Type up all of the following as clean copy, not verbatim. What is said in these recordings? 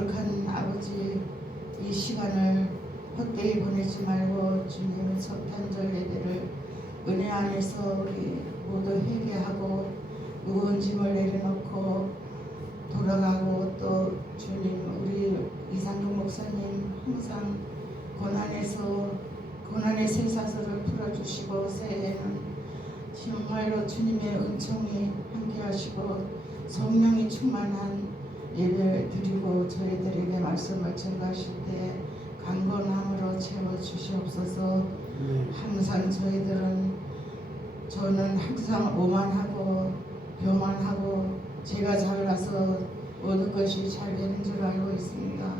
거룩한 아버지, 이 시간을 헛되이 보내지 말고 주님의 성탄절 예배를 은혜 안에서 우리 모두 회개하고 무거운 짐을 내려놓고 돌아가고, 또 주님 우리 이상동 목사님 항상 고난의 쇠사슬을 풀어주시고 새해에는 정말로 주님의 은총이 함께하시고 성령이 충만한 예배를 드리고 저희들에게 말씀을 전가하실 때 강건함으로 채워주시옵소서. 항상 저는 항상 오만하고 교만하고 제가 잘나서 모든 것이 잘 되는 줄 알고 있습니다.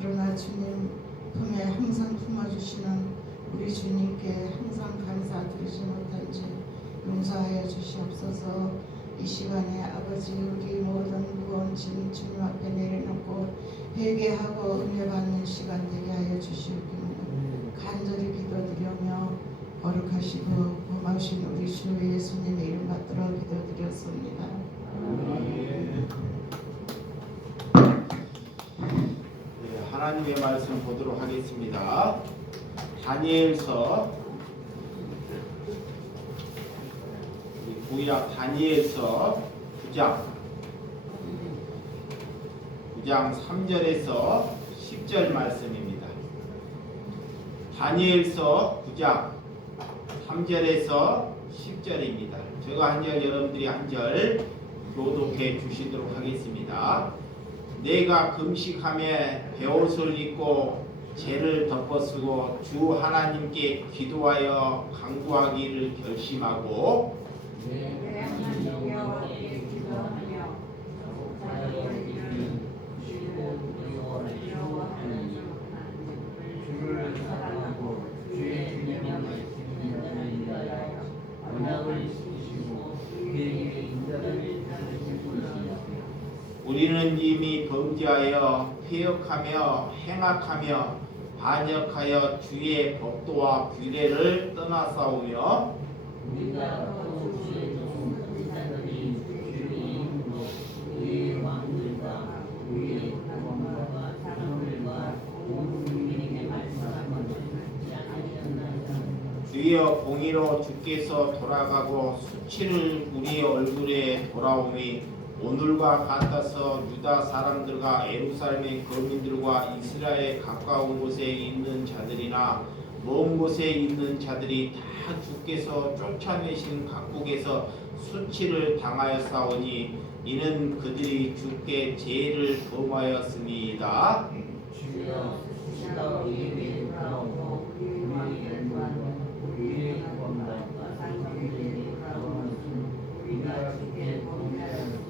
그러나 주님 품에 항상 품어주시는 우리 주님께 항상 감사드리지 못한지 용서하여 주시옵소서. 이 시간에 아버지 우리 모든 무거운 짐 주님 앞에 내려놓고 회개하고 은혜 받는 시간 되게 하여 주시옵기를 간절히 기도드리며 거룩하시고 고마우신 우리 주 예수님의 이름 받들어 기도드렸습니다. 하나님의 말씀 보도록 하겠습니다. 다니엘서, 구약 다니엘서 9장 3절에서 10절 말씀입니다. 다니엘서 9장 3절에서 10절입니다. 제가 한 절, 여러분들이 한 절 교독해 주시도록 하겠습니다. 내가 금식하며 베옷을 입고 죄를 덮어쓰고 주 하나님께 기도하여 간구하기를 결심하고 우리는 이미 범죄하여 패역하며 행악하며 반역하여 주의 법도와 규례를 떠나싸우며 주여 공의로 주께서 돌아가고 수치를 우리의 얼굴에 돌아오니 오늘과 같아서 유다 사람들과 예루살렘의 거민들과 이스라엘 가까운 곳에 있는 자들이나 먼 곳에 있는 자들이 다 주께서 쫓아내신 각국에서 수치를 당하였사오니 이는 그들이 주께 죄를 범하였음이다. 주여 수시가 우리에게 돌아오고 우리의 영광과 우리의 구원과 상급에게 돌아오는 우리가 주께 범죄하였습니다.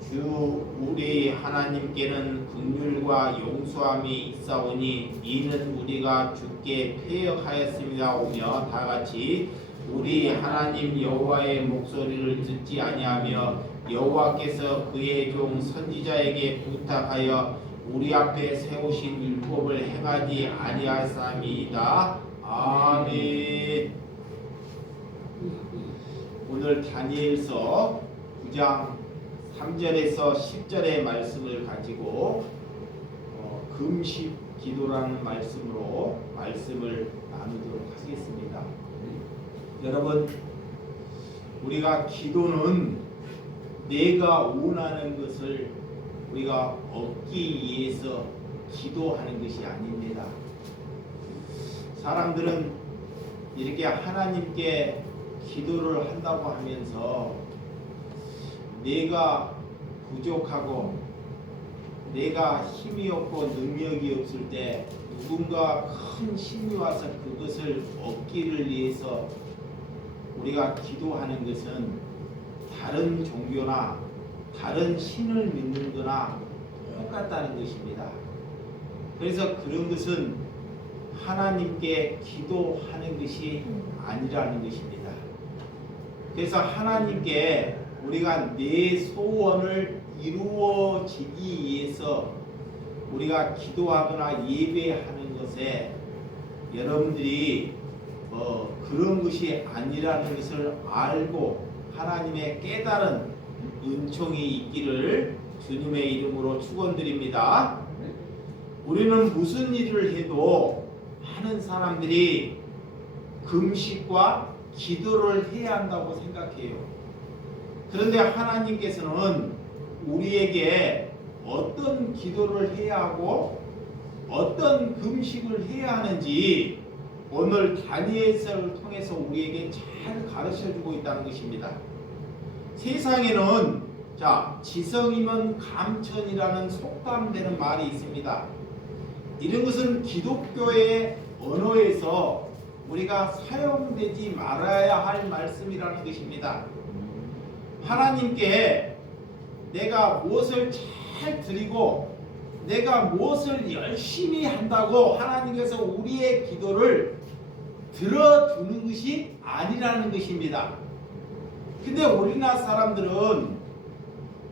주 우리 하나님께는 긍휼과 용서함이 있사오니 이는 우리가 주께 패역하였습니다. 오며 다같이 우리 하나님 여호와의 목소리를 듣지 아니하며 여호와께서 그의 종 선지자에게 부탁하여 우리 앞에 세우신 율법을 행하지 아니하였사옵니다. 아멘. 오늘 다니엘서 9장 3절에서 10절의 말씀을 가지고 금식 기도라는 말씀으로 말씀을 나누도록 하겠습니다. 여러분, 우리가 기도는 내가 원하는 것을 우리가 얻기 위해서 기도하는 것이 아닙니다. 사람들은 이렇게 하나님께 기도를 한다고 하면서 내가 부족하고 내가 힘이 없고 능력이 없을 때 누군가 큰 힘이 와서 그것을 얻기를 위해서 우리가 기도하는 것은 다른 종교나 다른 신을 믿는 거나 똑같다는 것입니다. 그래서 그런 것은 하나님께 기도하는 것이 아니라는 것입니다. 그래서 하나님께 우리가 내 소원을 이루어지기 위해서 우리가 기도하거나 예배하는 것에 여러분들이 그런 것이 아니라는 것을 알고 하나님의 깨달은 은총이 있기를 주님의 이름으로 축원드립니다. 우리는 무슨 일을 해도 많은 사람들이 금식과 기도를 해야 한다고 생각해요. 그런데 하나님께서는 우리에게 어떤 기도를 해야 하고 어떤 금식을 해야 하는지 오늘 다니엘서를 통해서 우리에게 잘 가르쳐주고 있다는 것입니다. 세상에는 지성이면 감천이라는 속담되는 말이 있습니다. 이런 것은 기독교의 언어에서 우리가 사용되지 말아야 할 말씀이라는 것입니다. 하나님께 내가 무엇을 잘 드리고 내가 무엇을 열심히 한다고 하나님께서 우리의 기도를 들어주는 것이 아니라는 것입니다. 근데 우리나라 사람들은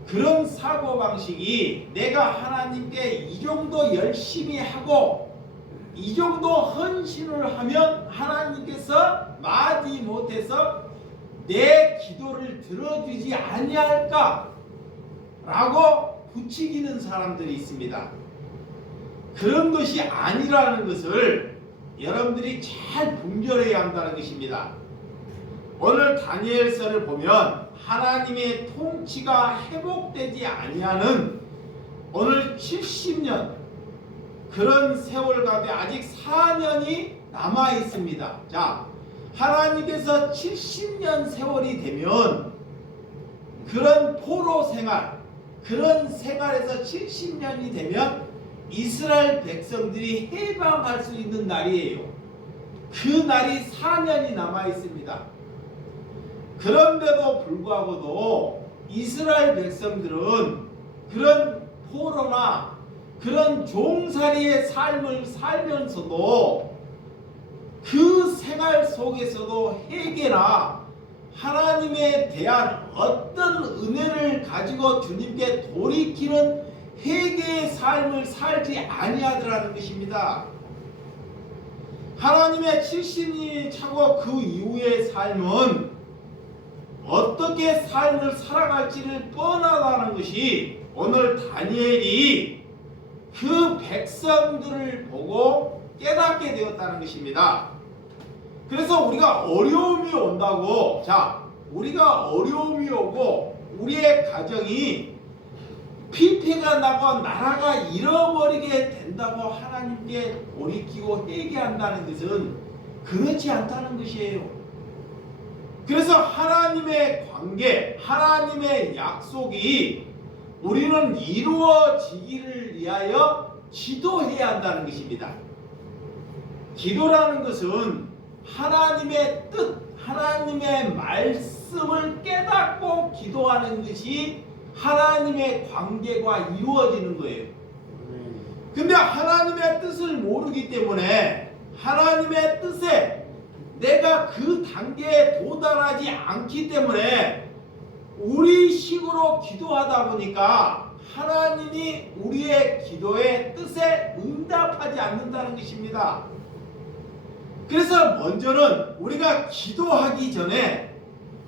그런 사고방식이 내가 하나님께 이 정도 열심히 하고 이 정도 헌신을 하면 하나님께서 마지못해서 내 기도를 들어주지 아니할까 라고 부추기는 사람들이 있습니다. 그런 것이 아니라는 것을 여러분들이 잘 분별해야 한다는 것입니다. 오늘 다니엘서를 보면 하나님의 통치가 회복되지 아니하는 오늘 70년 그런 세월 가운데 아직 4년이 남아 있습니다. 하나님께서 70년 세월이 되면 그런 포로 생활, 그런 생활에서 70년이 되면 이스라엘 백성들이 해방할 수 있는 날이에요. 그 날이 4년이 남아 있습니다. 그런데도 불구하고도 이스라엘 백성들은 그런 포로나 그런 종살이의 삶을 살면서도 그 생활 속에서도 회개나 하나님에 대한 어떤 은혜를 가지고 주님께 돌이키는 회개의 삶을 살지 아니하더라는 것입니다. 하나님의 70년이 차고 그 이후의 삶은 어떻게 삶을 살아갈지를 뻔하다는 것이 오늘 다니엘이 그 백성들을 보고 깨닫게 되었다는 것입니다. 그래서 우리가 어려움이 온다고 우리가 어려움이 오고 우리의 가정이 피폐가 나고 나라가 잃어버리게 된다고 하나님께 돌이키고 회개한다는 것은 그렇지 않다는 것이에요. 그래서 하나님의 관계, 하나님의 약속이 우리는 이루어지기를 위하여 기도해야 한다는 것입니다. 기도라는 것은 하나님의 뜻, 하나님의 말씀을 깨닫고 기도하는 것이 하나님의 관계가 이루어지는 거예요. 근데 하나님의 뜻을 모르기 때문에 하나님의 뜻에 내가 그 단계에 도달하지 않기 때문에 우리 식으로 기도하다 보니까 하나님이 우리의 기도의 뜻에 응답하지 않는다는 것입니다. 그래서 먼저는 우리가 기도하기 전에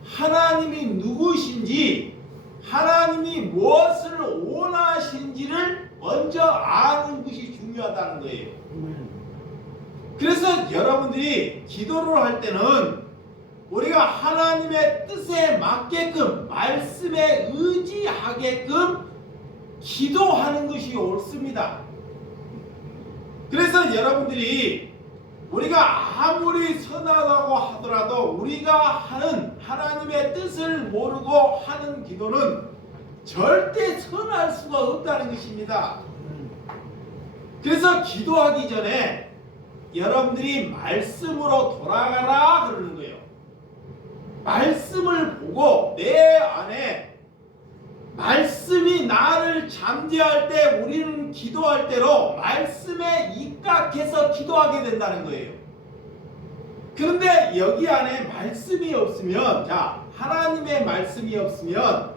하나님이 누구신지 하나님이 무엇을 원하시는지를 먼저 아는 것이 중요하다는 거예요. 그래서 여러분들이 기도를 할 때는 우리가 하나님의 뜻에 맞게끔 말씀에 의지하게끔 기도하는 것이 옳습니다. 그래서 여러분들이 우리가 아무리 선하다고 하더라도 우리가 하는 하나님의 뜻을 모르고 하는 기도는 절대 선할 수가 없다는 것입니다. 그래서 기도하기 전에 여러분들이 말씀으로 돌아가라 그러는 거예요. 말씀을 보고 내 안에 말씀이 나를 잠재할 때 우리는 기도할 때로 말씀에 입각해서 기도하게 된다는 거예요. 그런데 여기 안에 말씀이 없으면 하나님의 말씀이 없으면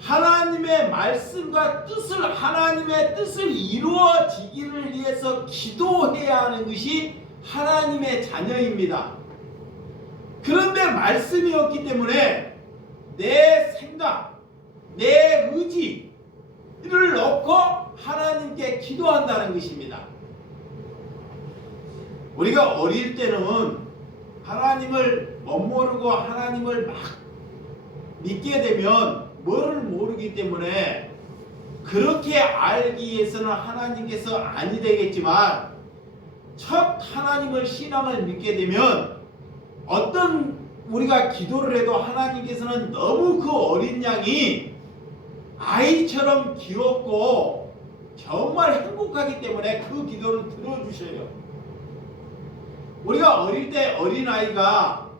하나님의 말씀과 뜻을 하나님의 뜻을 이루어지기를 위해서 기도해야 하는 것이 하나님의 자녀입니다. 그런데 말씀이 없기 때문에 내 생각, 내 의지를 넣고 하나님께 기도한다는 것입니다. 우리가 어릴 때는 하나님을 멋모르고 하나님을 막 믿게 되면 뭐를 모르기 때문에 그렇게 알기 위해서는 하나님께서 아니 되겠지만 첫 하나님을 신앙을 믿게 되면 어떤 우리가 기도를 해도 하나님께서는 너무 그 어린 양이 아이처럼 귀엽고 정말 행복하기 때문에 그 기도를 들어주셔요. 우리가 어릴 때 어린아이가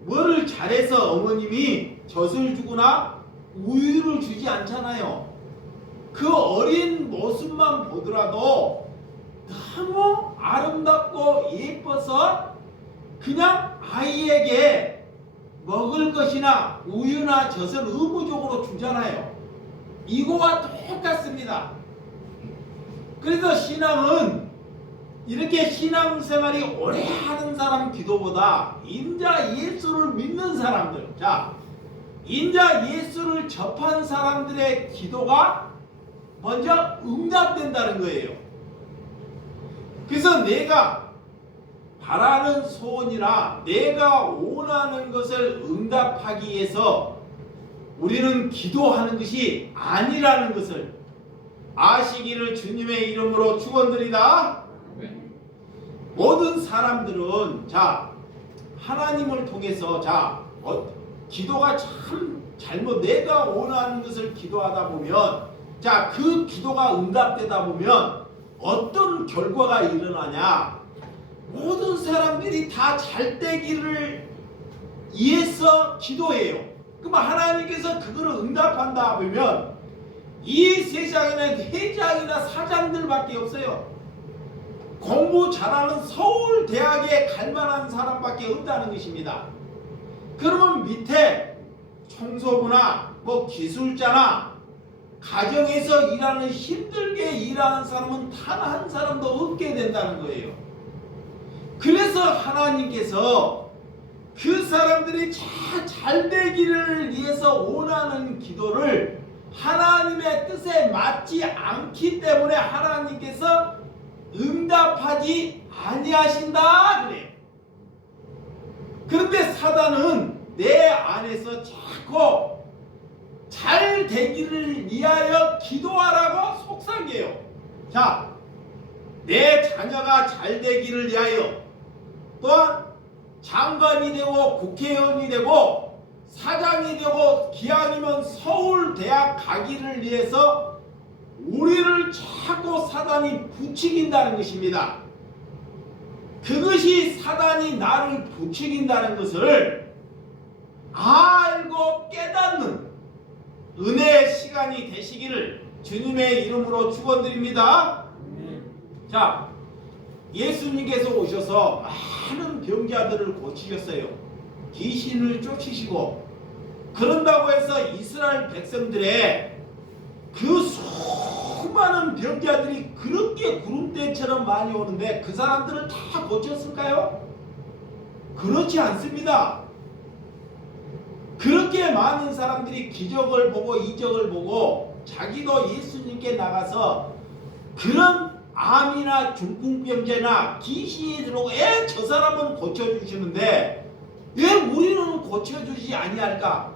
뭐를 잘해서 어머님이 젖을 주거나 우유를 주지 않잖아요. 그 어린 모습만 보더라도 너무 아름답고 예뻐서 그냥 아이에게 먹을 것이나 우유나 젖을 의무적으로 주잖아요. 이거와 똑같습니다. 그래서 신앙은 이렇게 신앙생활이 오래 하는 사람 기도보다 인자 예수를 믿는 사람들, 자, 인자 예수를 접한 사람들의 기도가 먼저 응답된다는 거예요. 그래서 내가 바라는 소원이나 내가 원하는 것을 응답하기 위해서 우리는 기도하는 것이 아니라는 것을 아시기를 주님의 이름으로 축원드리다. 모든 사람들은 자 하나님을 통해서 기도가 참 잘못 내가 원하는 것을 기도하다 보면 자 그 기도가 응답되다 보면 어떤 결과가 일어나냐, 모든 사람들이 다 잘되기를 위해서 기도해요. 그럼 하나님께서 그거를 응답한다 보면 이 세상에는 회장이나 사장들밖에 없어요. 공부 잘하는 서울 대학에 갈 만한 사람밖에 없다는 것입니다. 그러면 밑에 청소부나 뭐 기술자나 가정에서 일하는 힘들게 일하는 사람은 단 한 사람도 없게 된다는 거예요. 그래서 하나님께서 그 사람들이 잘 되기를 위해서 원하는 기도를 하나님의 뜻에 맞지 않기 때문에 하나님께서 응답하지 아니하신다 그래. 그런데 사단은 내 안에서 자꾸 잘 되기를 위하여 기도하라고 속삭여요. 자, 내 자녀가 잘 되기를 위하여 또한 장관이 되고 국회의원이 되고 사장이 되고 기왕이면 서울대학 가기를 위해서 우리를 자꾸 사단이 부추긴다는 것입니다. 그것이 사단이 나를 부추긴다는 것을 알고 깨닫는 은혜의 시간이 되시기를 주님의 이름으로 축원드립니다. 자, 예수님께서 오셔서 많은 병자들을 고치셨어요. 귀신을 쫓으시고 그런다고 해서 이스라엘 백성들의 그 수많은 병자들이 그렇게 구름대처럼 많이 오는데 그 사람들을 다 고쳤을까요? 그렇지 않습니다. 그렇게 많은 사람들이 기적을 보고 이적을 보고 자기도 예수님께 나가서 그런 암이나 중풍병자나 귀신이 들어오고 저 사람은 고쳐주시는데 왜 우리는 고쳐주지 아니할까?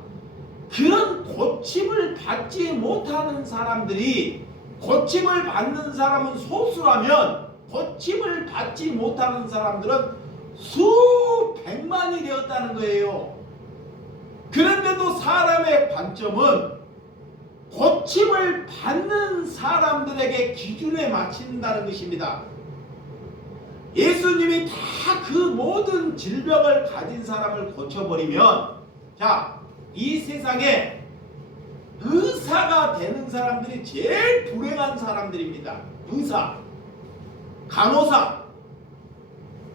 그런 고침을 받지 못하는 사람들이 고침을 받는 사람은 소수라면 고침을 받지 못하는 사람들은 수백만이 되었다는 거예요. 그런데도 사람의 관점은 고침을 받는 사람들에게 기준에 맞춘다는 것입니다. 예수님이 다 그 모든 질병을 가진 사람을 고쳐버리면 자, 이 세상에 의사가 되는 사람들이 제일 불행한 사람들입니다. 의사, 간호사.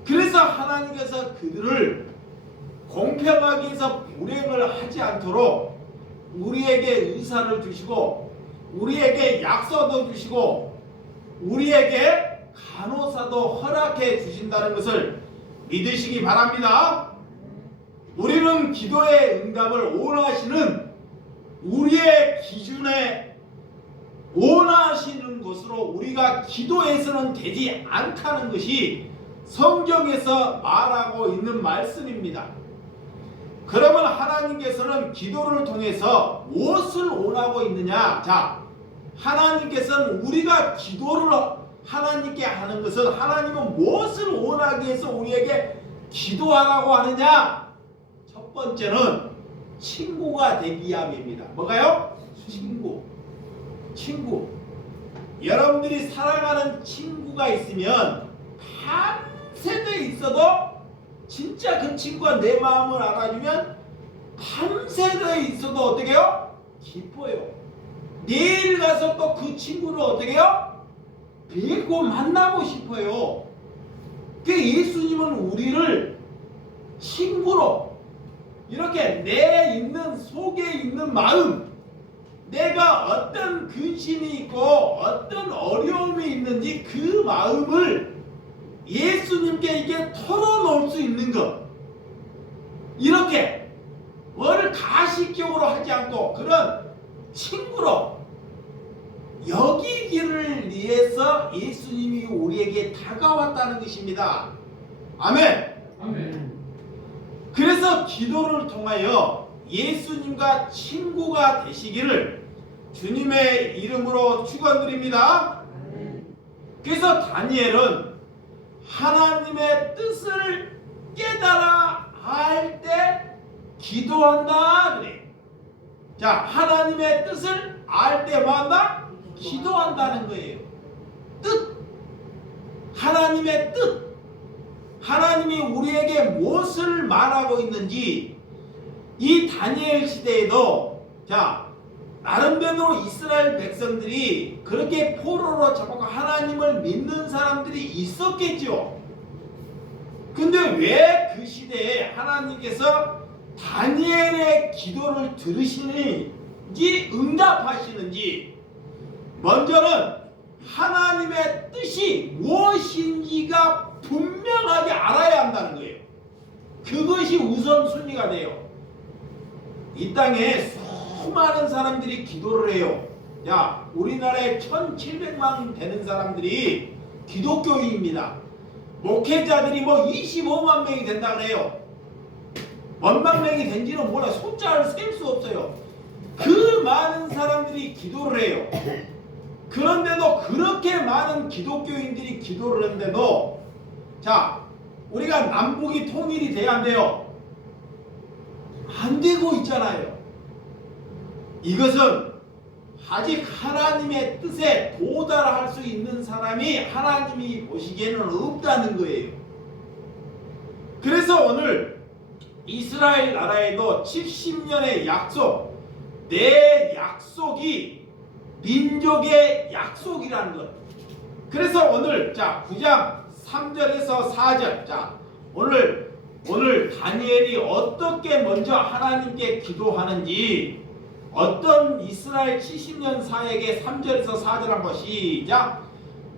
그래서 하나님께서 그들을 공평하게 해서 불행을 하지 않도록 우리에게 의사를 주시고 우리에게 약사도 주시고 우리에게 간호사도 허락해 주신다는 것을 믿으시기 바랍니다. 우리는 기도의 응답을 원하시는 우리의 기준에 원하시는 것으로 우리가 기도해서는 되지 않다는 것이 성경에서 말하고 있는 말씀입니다. 그러면 하나님께서는 기도를 통해서 무엇을 원하고 있느냐? 자, 하나님께서는 우리가 기도를 하나님께 하는 것은 하나님은 무엇을 원하기 위해서 우리에게 기도하라고 하느냐? 첫 번째는 친구가 되기 위함입니다. 뭐가요? 친구. 여러분들이 사랑하는 친구가 있으면 밤새도 있어도 진짜 그 친구가 내 마음을 알아주면 밤새도 있어도 어떻게 해요? 기뻐요. 내일 가서 또 그 친구를 어떻게 해요? 뵙고 만나고 싶어요. 그 예수님은 우리를 친구로 이렇게 내 있는 속에 있는 마음, 내가 어떤 근심이 있고 어떤 어려움이 있는지 그 마음을 예수님께 이게 털어놓을 수 있는 것, 이렇게 뭘 가식적으로 하지 않고 그런 친구로 여기기를 위해서 예수님이 우리에게 다가왔다는 것입니다. 아멘. 그래서 기도를 통하여 예수님과 친구가 되시기를 주님의 이름으로 축원드립니다. 그래서 다니엘은 하나님의 뜻을 깨달아 할 때 기도한다 그래. 자, 하나님의 뜻을 알 때 뭐 한다? 기도한다는 거예요. 뜻. 하나님의 뜻. 하나님이 우리에게 무엇을 말하고 있는지 이 다니엘 시대에도 자, 나름대로 이스라엘 백성들이 그렇게 포로로 잡아가 하나님을 믿는 사람들이 있었겠죠. 근데 왜 그 시대에 하나님께서 다니엘의 기도를 들으시는지 응답하시는지 먼저는 하나님의 뜻이 무엇인지가 분명하게 알아야 한다는 거예요. 그것이 우선순위가 돼요. 이 땅에 수많은 사람들이 기도를 해요. 야, 우리나라에 1700만 되는 사람들이 기독교인입니다. 목회자들이 뭐 25만 명이 된다 그래요. 몇만 명이 된지는 몰라. 숫자를 셀 수 없어요. 그 많은 사람들이 기도를 해요. 그런데도 그렇게 많은 기독교인들이 기도를 했는데도 자, 우리가 남북이 통일이 돼야 안 돼요? 안 되고 있잖아요. 이것은 아직 하나님의 뜻에 도달할 수 있는 사람이 하나님이 보시기에는 없다는 거예요. 그래서 오늘 이스라엘 나라에도 70년의 약속, 내 약속이 민족의 약속이라는 것. 그래서 오늘 자 9장 3절에서 4절 자 오늘 다니엘이 어떻게 먼저 하나님께 기도하는지 어떤 이스라엘 70년 사역의 3절에서 4절 한번 시작.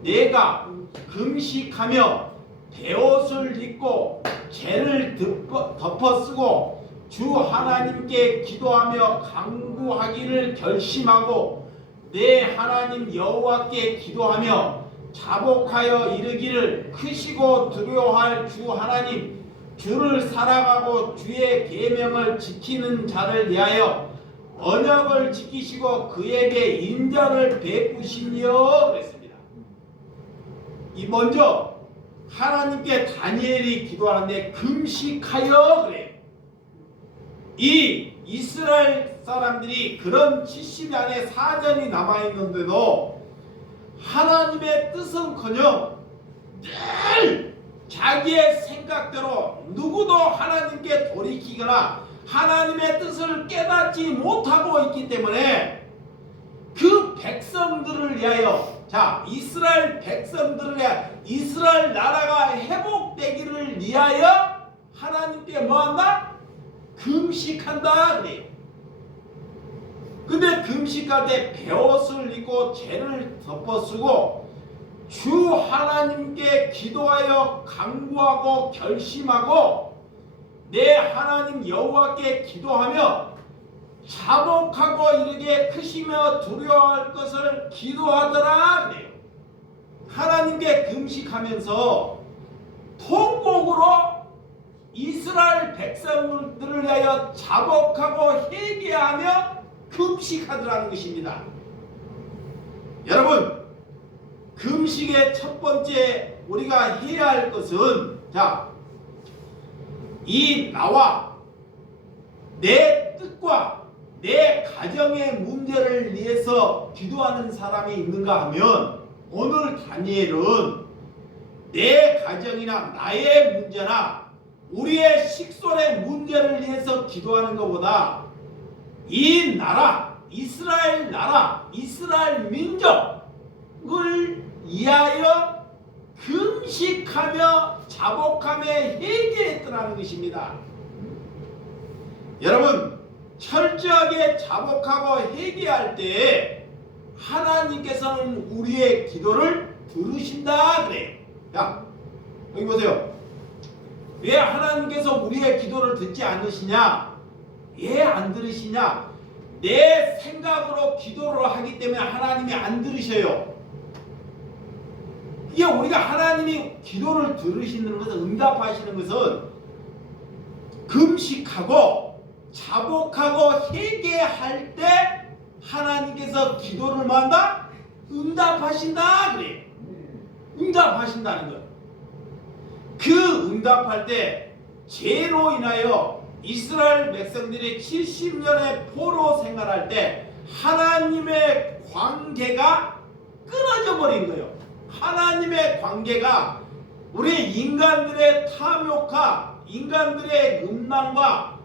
내가 금식하며 베옷을 입고 죄를 덮어쓰고 주 하나님께 기도하며 간구하기를 결심하고 내 하나님 여호와께 기도하며 자복하여 이르기를 크시고 두려워할 주 하나님 주를 사랑하고 주의 계명을 지키는 자를 위하여 언약을 지키시고 그에게 인자를 베푸시며 그랬습니다. 이 먼저 하나님께 다니엘이 기도하는데 금식하여 그래요. 이 이스라엘 사람들이 그런 70년의 사전이 남아있는데도 하나님의 뜻은커녕 늘 자기의 생각대로 누구도 하나님께 돌이키거나 하나님의 뜻을 깨닫지 못하고 있기 때문에 그 백성들을 위하여 자 이스라엘 백성들을 위하여 이스라엘 나라가 회복되기를 위하여 하나님께 뭐한다? 금식한다 그래요. 근데 금식할 때 베옷을 입고 죄를 덮어쓰고 주 하나님께 기도하여 간구하고 결심하고 내 하나님 여호와께 기도하며 자복하고 이르게 크시며 두려워할 것을 기도하더라 그래요. 하나님께 금식하면서 통곡으로 이스라엘 백성들을 위하여 자복하고 회개하며 금식하더라는 것입니다. 여러분, 금식의 첫 번째 우리가 해야 할 것은, 이 나와 내 뜻과 내 가정의 문제를 위해서 기도하는 사람이 있는가 하면, 오늘 다니엘은 내 가정이나 나의 문제나 우리의 식솔의 문제를 위해서 기도하는 것보다 이 나라, 이스라엘 나라, 이스라엘 민족을 위하여 금식하며 자복하며 회개했더라는 것입니다. 여러분, 철저하게 자복하고 회개할 때 하나님께서는 우리의 기도를 들으신다 그래요. 자, 여기 보세요. 왜 하나님께서 우리의 기도를 듣지 않으시냐? 왜 안 들으시냐? 내 생각으로 기도를 하기 때문에 하나님이 안 들으셔요. 이게 우리가 하나님이 기도를 들으시는 것은, 응답하시는 것은 금식하고 자복하고 회개할 때 하나님께서 기도를 만다 응답하신다 그래요. 응답하신다는 것. 그 응답할 때 죄로 인하여 이스라엘 백성들이 70년의 포로 생활할 때 하나님의 관계가 끊어져 버린 거예요. 하나님의 관계가 우리 인간들의 탐욕과 인간들의 음란과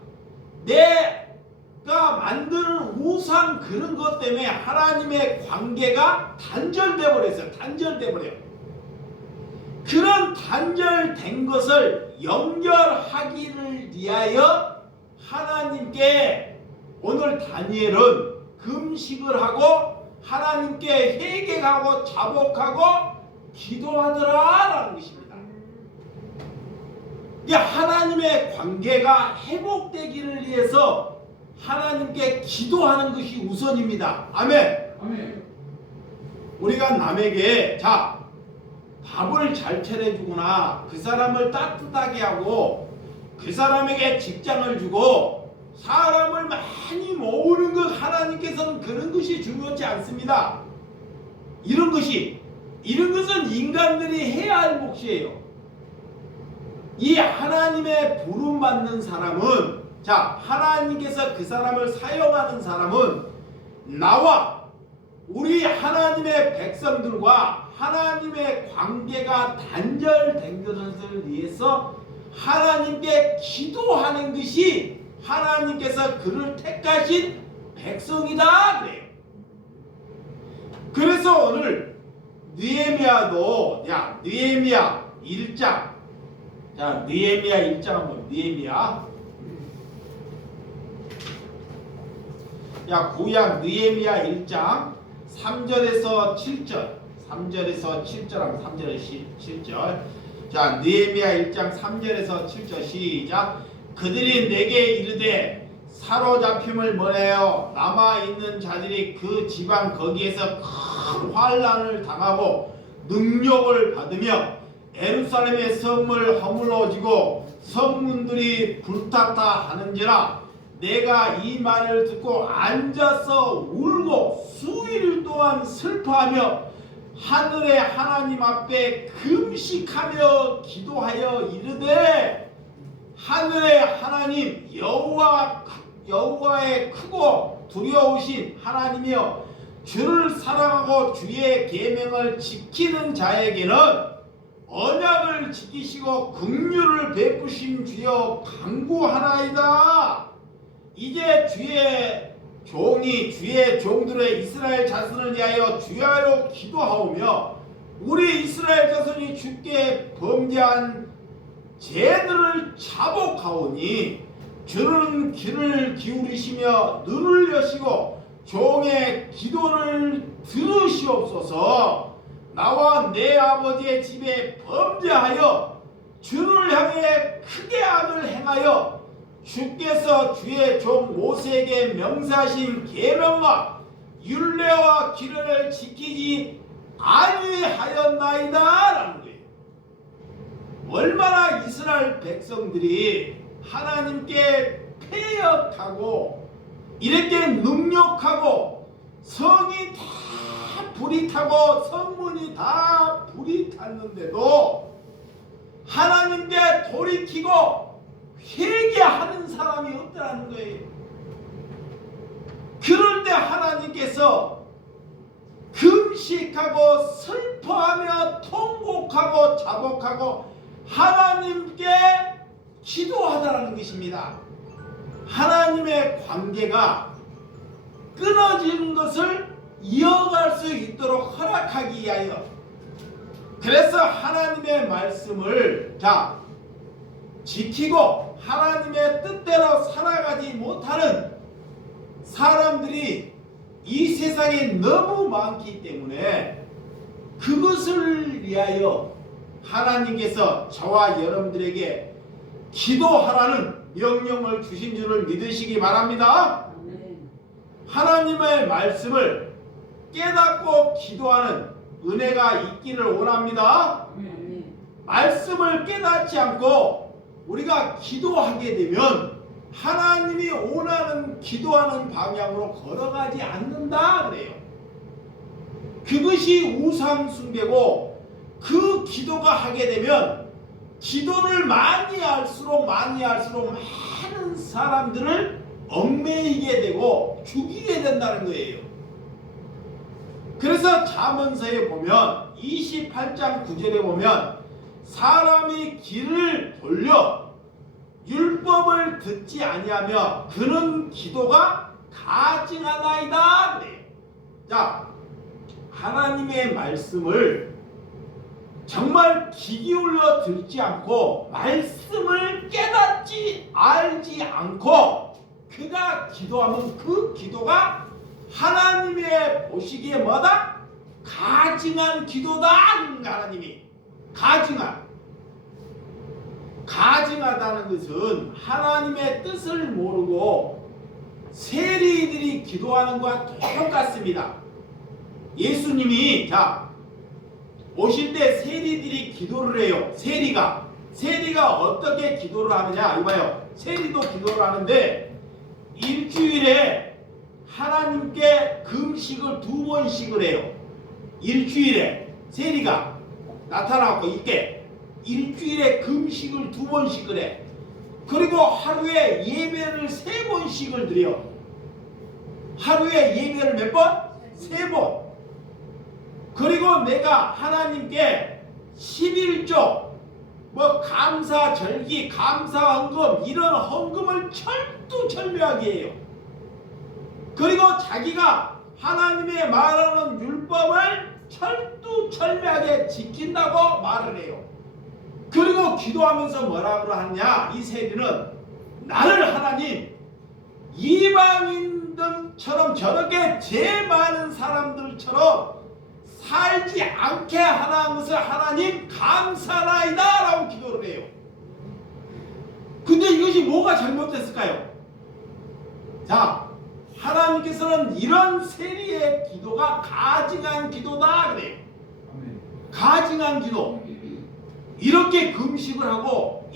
내가 만드는 우상 그런 것 때문에 하나님의 관계가 단절돼 버렸어요. 단절돼 버려요. 그런 단절된 것을 연결하기를 위하여 하나님께 오늘 다니엘은 금식을 하고 하나님께 회개하고 자복하고 기도하더라라는 것입니다. 이 하나님의 관계가 회복되기를 위해서 하나님께 기도하는 것이 우선입니다. 아멘. 아멘. 우리가 남에게 밥을 잘 차려주거나 그 사람을 따뜻하게 하고 그 사람에게 직장을 주고 사람을 많이 모으는 것, 하나님께서는 그런 것이 중요하지 않습니다. 이런 것은 인간들이 해야 할 몫이에요. 이 하나님의 부름 받는 사람은, 하나님께서 그 사람을 사용하는 사람은 나와 우리 하나님의 백성들과 하나님의 관계가 단절된 것을 위해서 하나님께 기도하는 것이 하나님께서 그를 택하신 백성이다 그래요. 그래서 오늘 느헤미야도 느헤미야 1장, 느헤미야 1장 한번, 구약 느헤미야 1장 3절에서 7절, 3절에서 7절. 느헤미야 1장 3절에서 7절 시작. 그들이 내게 이르되 사로잡힘을 원하여 남아있는 자들이 그 지방 거기에서 큰 환난을 당하고 능력을 받으며 예루살렘의 성을 허물어지고 성문들이 불탔다 하는지라 내가 이 말을 듣고 앉아서 울고 수일 동안 슬퍼하며 하늘의 하나님 앞에 금식하며 기도하여 이르되 하늘의 하나님 여호와의 크고 두려우신 하나님이여 주를 사랑하고 주의 계명을 지키는 자에게는 언약을 지키시고 긍휼을 베푸신 주여 간구하나이다. 이제 주의 종들의 이스라엘 자손을 위하여 주야로 기도하오며 우리 이스라엘 자손이 주께 범죄한 죄들을 자복하오니 주는 귀를 기울이시며 눈을 여시고 종의 기도를 들으시옵소서. 나와 내 아버지의 집에 범죄하여 주를 향해 크게 악을 행하여 주께서 주의 종 모세에게 명사하신 계명과 율례와 기례를 지키지 아니하였나이다 라는 거예요. 얼마나 이스라엘 백성들이 하나님께 패역하고 이렇게 능력하고 성이 다 불이 타고 성문이 다 불이 탔는데도 하나님께 돌이키고 회개하는 사람이 없더라는 거예요. 그럴 때 하나님께서 금식하고 슬퍼하며 통곡하고 자복하고 하나님께 기도하다라는 것입니다. 하나님의 관계가 끊어지는 것을 이어갈 수 있도록 허락하기 위하여, 그래서 하나님의 말씀을 지키고 하나님의 뜻대로 살아가지 못하는 사람들이 이 세상에 너무 많기 때문에 그것을 위하여 하나님께서 저와 여러분들에게 기도하라는 명령을 주신 줄을 믿으시기 바랍니다. 하나님의 말씀을 깨닫고 기도하는 은혜가 있기를 원합니다. 말씀을 깨닫지 않고 우리가 기도하게 되면 하나님이 원하는 기도하는 방향으로 걸어가지 않는다 그래요. 그것이 우상 숭배고, 그 기도가 하게 되면 기도를 많이 할수록 많은 사람들을 얽매이게 되고 죽이게 된다는 거예요. 그래서 잠언서에 보면 28장 9절에 보면 사람이 귀를 돌려 율법을 듣지 아니하며 그는 기도가 가증하나이다 그래요. 자, 하나님의 말씀을 정말 귀 기울여 듣지 않고 말씀을 깨닫지 알지 않고 그가 기도하면 그 기도가 하나님의 보시기에 뭐다? 가증한 기도다. 하나님이 가증하다는 것은 하나님의 뜻을 모르고 세리들이 기도하는 것과 똑같습니다. 예수님이 오실 때 세리들이 기도를 해요. 세리가 어떻게 기도를 하느냐 이봐요. 세리도 기도를 하는데 일주일에 하나님께 금식을 2번씩을 해요. 일주일에 세리가 나타나고 있게 일주일에 금식을 2번씩을 해. 그리고 하루에 예배를 3번씩을 드려. 하루에 예배를 몇 번? 3번. 그리고 내가 하나님께 11조 감사 절기, 감사 헌금 이런 헌금을 철두철미하게 해요. 그리고 자기가 하나님의 말하는 율법을 철두철미하게 지킨다고 말을 해요. 그리고 기도하면서 뭐라고 하느냐, 이 세리는 나를 하나님 이방인들처럼 저렇게 죄 많은 사람들처럼 살지 않게 하라는 것을 하나님 감사나이다 라고 기도를 해요. 근데 이것이 뭐가 잘못됐을까요? 하나님께서는 이런 세리의 기도가 가증한 기도다 그래요. 가증한 기도. 이렇게 금식을 하고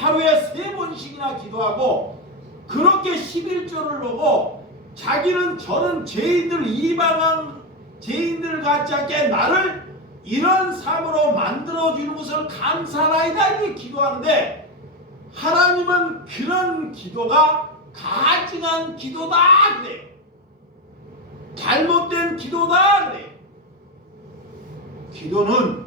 하루에 3번씩이나 기도하고 그렇게 11조를 놓고 자기는 저런 죄인들, 이방한 죄인들 같지 않게 나를 이런 삶으로 만들어주는 것을 감사하나이다 이렇게 기도하는데, 하나님은 그런 기도가 가증한 기도다 그래요. 잘못된 기도다 그래요. 기도는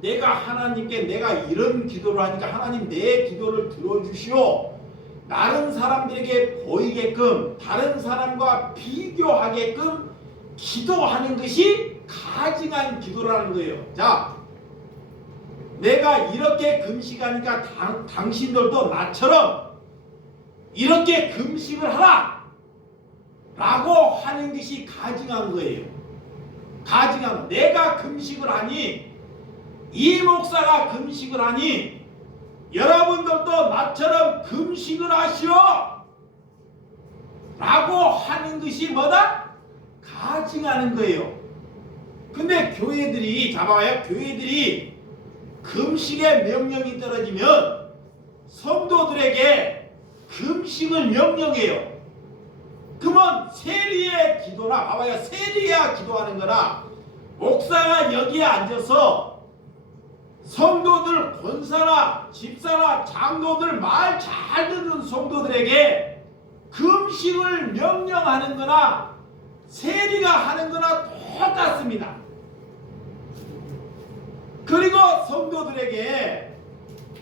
내가 하나님께 내가 이런 기도를 하니까 하나님 내 기도를 들어주시오. 다른 사람들에게 보이게끔, 다른 사람과 비교하게끔 기도하는 것이 가증한 기도라는 거예요. 내가 이렇게 금식하니까 당신들도 나처럼 이렇게 금식을 하라 라고 하는 것이 가증한 거예요. 내가 금식을 하니, 이 목사가 금식을 하니, 여러분들도 나처럼 금식을 하시오 라고 하는 것이 뭐다? 가증하는 거예요. 근데 교회들이 잡아봐요. 교회들이 금식의 명령이 떨어지면 성도들에게 금식을 명령해요. 그러면 세리의 기도나 봐봐요. 세리야 기도하는 거나 목사가 여기에 앉아서 성도들 권사나 집사나 장로들 말 잘 듣는 성도들에게 금식을 명령하는 거나 세리가 하는 거나 똑같습니다. 그리고 성도들에게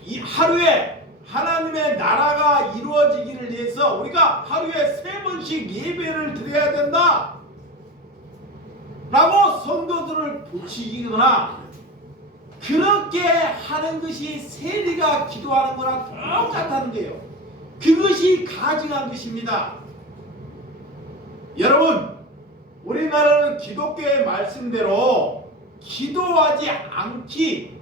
이 하루에 하나님의 나라가 이루어지기를 위해서 우리가 하루에 3번씩 예배를 드려야 된다 라고 성도들을 부추기거나 그렇게 하는 것이 세리가 기도하는 거랑 똑같다는 거예요. 그것이 가증한 것입니다. 여러분, 우리나라는 기독교의 말씀대로 기도하지 않기를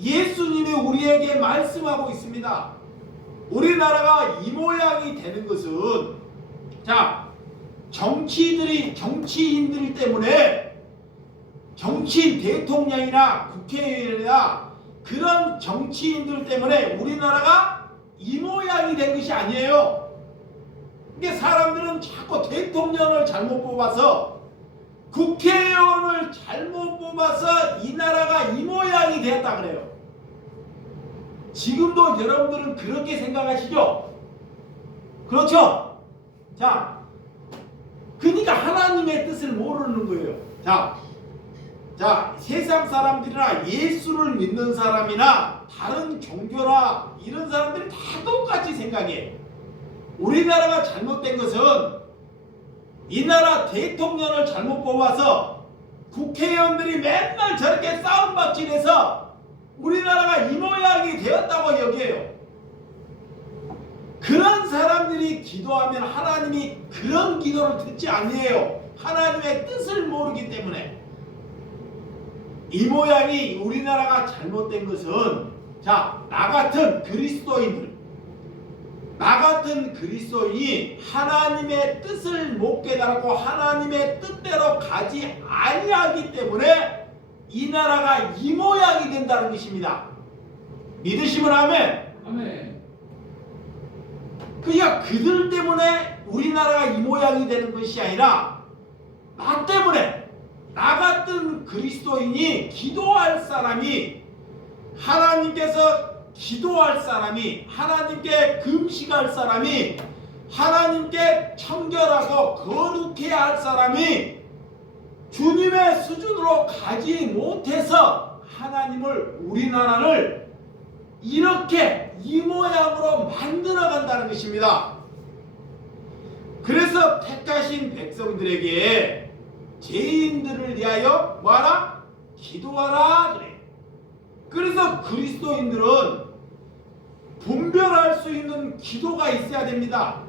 예수님이 우리에게 말씀하고 있습니다. 우리나라가 이 모양이 되는 것은 정치인들 때문에 정치인 대통령이나 국회의원이나 그런 정치인들 때문에 우리나라가 이 모양이 된 것이 아니에요. 이게 사람들은 자꾸 대통령을 잘못 뽑아서 국회의원을 잘못 뽑아서 이 나라가 이 모양이 되었다 그래요. 지금도 여러분들은 그렇게 생각하시죠? 그렇죠? 그러니까 하나님의 뜻을 모르는 거예요. 세상 사람들이나 예수를 믿는 사람이나 다른 종교나 이런 사람들이 다 똑같이 생각해. 우리나라가 잘못된 것은 이 나라 대통령을 잘못 뽑아서 국회의원들이 맨날 저렇게 싸움박질해서 우리나라가 이 모양이 되었다고 여겨요. 그런 사람들이 기도하면 하나님이 그런 기도를 듣지 아니에요. 하나님의 뜻을 모르기 때문에. 이 모양이 우리나라가 잘못된 것은 나 같은 그리스도인이 하나님의 뜻을 못 깨달았고 하나님의 뜻대로 가지 아니하기 때문에 이 나라가 이 모양이 된다는 것입니다. 믿으시면 아멘. 아멘. 그러니까 그들 때문에 우리나라가 이 모양이 되는 것이 아니라 나 때문에, 나 같은 그리스도인이 기도할 사람이, 하나님께서 기도할 사람이, 하나님께 금식할 사람이, 하나님께 청결하고 거룩해야 할 사람이 주님의 수준으로 가지 못해서 하나님을, 우리나라를 이렇게 이 모양으로 만들어 간다는 것입니다. 그래서 택하신 백성들에게 죄인들을 위하여 뭐하라? 기도하라 그래. 그래서 그리스도인들은 분별할 수 있는 기도가 있어야 됩니다.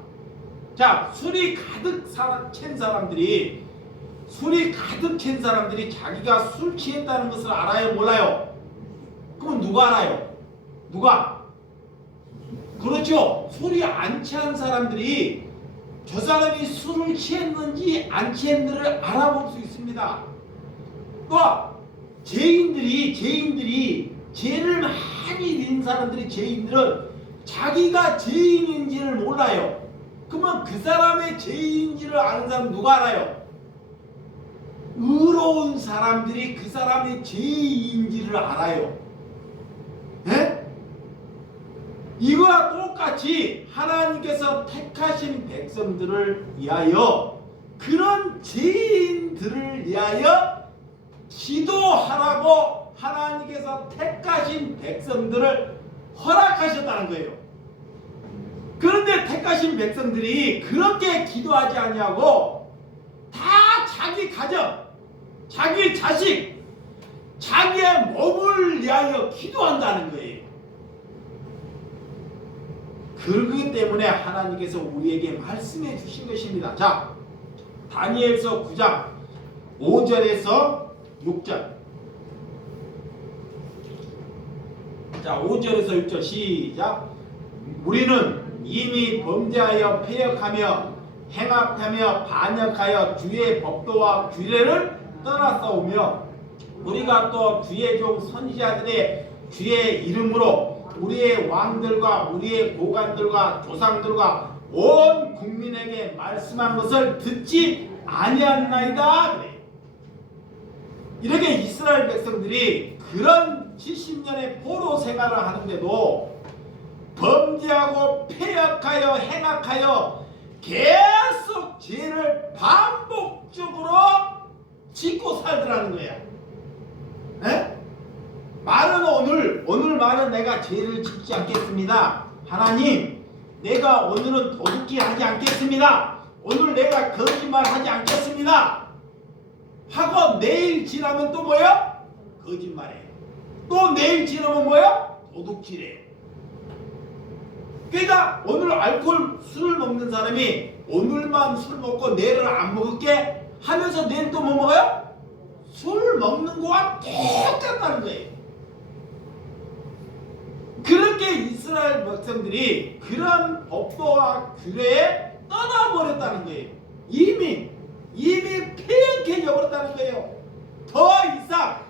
술이 가득 찬 사람들이 자기가 술 취했다는 것을 알아요, 몰라요? 그럼 누가 알아요? 누가? 그렇죠. 술이 안 취한 사람들이 저 사람이 술을 취했는지 안 취했는지를 알아볼 수 있습니다. 또 죄인들이 죄를 많이 지은 사람들이, 죄인들은 자기가 죄인인지를 몰라요. 그러면 그 사람의 죄인인지를 아는 사람 누가 알아요? 의로운 사람들이 그 사람의 죄인인지를 알아요. 네? 이거와 똑같이 하나님께서 택하신 백성들을 위하여, 그런 죄인들을 위하여 기도하라고 하나님께서 택하신 백성들을 허락하셨다는 거예요. 그런데 택하신 백성들이 그렇게 기도하지 아니하고 다 자기 가정, 자기 자식, 자기의 몸을 위하여 기도한다는 거예요. 그렇기 때문에 하나님께서 우리에게 말씀해 주신 것입니다. 다니엘서 9장 5절에서 6절. 자, 5절에서 6절 시작. 우리는 이미 범죄하여 패역하며 행악하며 반역하여 주의 법도와 규례를 떠났사오며 우리가 또 주의 종 선지자들의 주의 이름으로 우리의 왕들과 우리의 고관들과 조상들과 온 국민에게 말씀한 것을 듣지 아니하나이다. 그래. 이렇게 이스라엘 백성들이 그런 70년의 포로 생활을 하는데도 범죄하고 패역하여 행악하여 계속 죄를 반복적으로 짓고 살더라는 거야. 에? 말은 오늘 말은 내가 죄를 짓지 않겠습니다. 하나님, 내가 오늘은 도둑질 하지 않겠습니다. 오늘 내가 거짓말 하지 않겠습니다. 하고 내일 지나면 또 뭐야? 거짓말해. 또 내일 지나면 뭐야? 도둑질해. 그러니까 오늘 알코올 술을 먹는 사람이 오늘만 술 먹고 내일은 안 먹을게 하면서 내일 또 뭐 먹어요? 술 먹는 거와 똑같다는 거예요. 그렇게 이스라엘 백성들이 그런 법도와 규례에 떠나버렸다는 거예요. 이미 폐역해져 버렸다는 거예요. 더 이상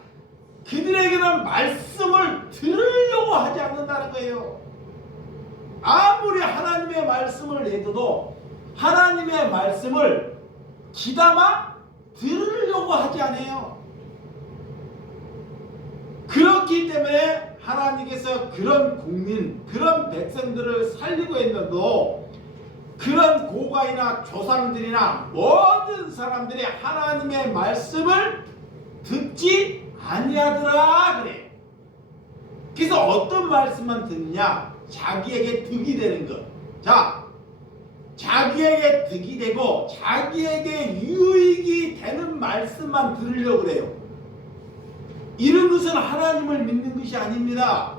그들에게는 말씀을 들으려고 하지 않는다는 거예요. 아무리 하나님의 말씀을 내줘도 하나님의 말씀을 귀담아 들으려고 하지 않아요. 그렇기 때문에 하나님께서 그런 국민, 그런 백성들을 살리고 했는데도 그런 고관이나 조상들이나 모든 사람들이 하나님의 말씀을 듣지 아니하더라 그래. 그래서 어떤 말씀만 듣느냐? 자기에게 득이 되는 것. 자, 자기에게 득이 되고 자기에게 유익이 되는 말씀만 들으려고 그래요. 이런 것은 하나님을 믿는 것이 아닙니다.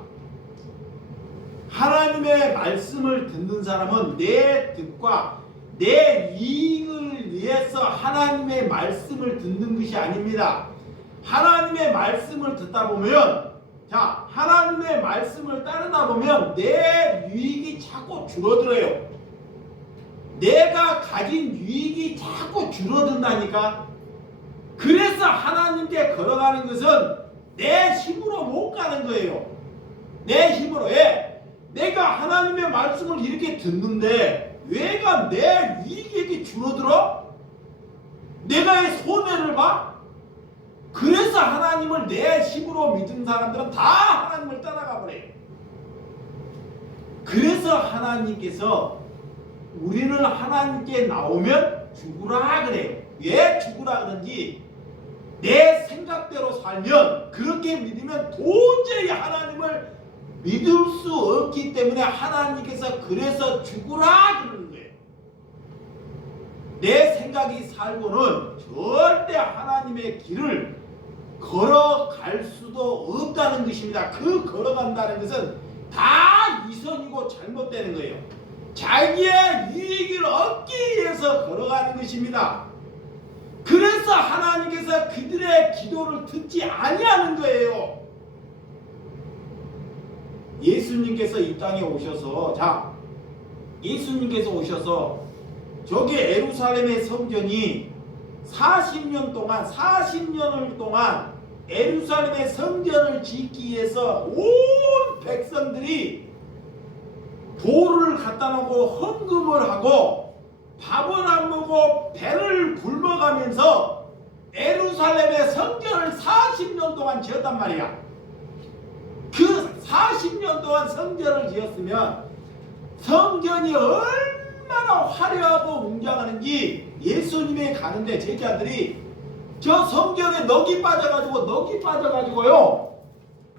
하나님의 말씀을 듣는 사람은 내 뜻과 내 이익을 위해서 하나님의 말씀을 듣는 것이 아닙니다. 하나님의 말씀을 듣다 보면, 자, 하나님의 말씀을 따르다 보면 내 유익이 자꾸 줄어들어요. 내가 가진 유익이 자꾸 줄어든다니까. 그래서 하나님께 걸어가는 것은 내 힘으로 못 가는 거예요. 내 힘으로. 왜? 내가 하나님의 말씀을 이렇게 듣는데 왜가 내 유익이 줄어들어? 내가 왜 손해를 봐? 그래서 하나님을 내 힘으로 믿은 사람들은 다 하나님을 따라가 버려요. 그래서 하나님께서 우리는 하나님께 나오면 죽으라 그래요. 왜 죽으라 그런지, 내 생각대로 살면, 그렇게 믿으면 도저히 하나님을 믿을 수 없기 때문에 하나님께서 그래서 죽으라 그러는 거예요. 내 생각이 살고는 절대 하나님의 길을 걸어갈 수도 없다는 것입니다. 그 걸어간다는 것은 다 이선이고 잘못되는 거예요. 자기의 유익을 얻기 위해서 걸어가는 것입니다. 그래서 하나님께서 그들의 기도를 듣지 아니하는 거예요. 예수님께서 이 땅에 오셔서, 자, 예수님께서 오셔서 저기 예루살렘의 성전이 40년 동안 예루살렘의 성전을 짓기 위해서 온 백성들이 돌을 갖다 놓고 헌금을 하고 밥을 안 먹고 배를 굶어가면서 예루살렘의 성전을 40년 동안 지었단 말이야. 그 40년 동안 성전을 지었으면 성전이 얼마나 화려하고 웅장하는지 예수님이 가는데 제자들이 저 성전에 넋이 빠져가지고요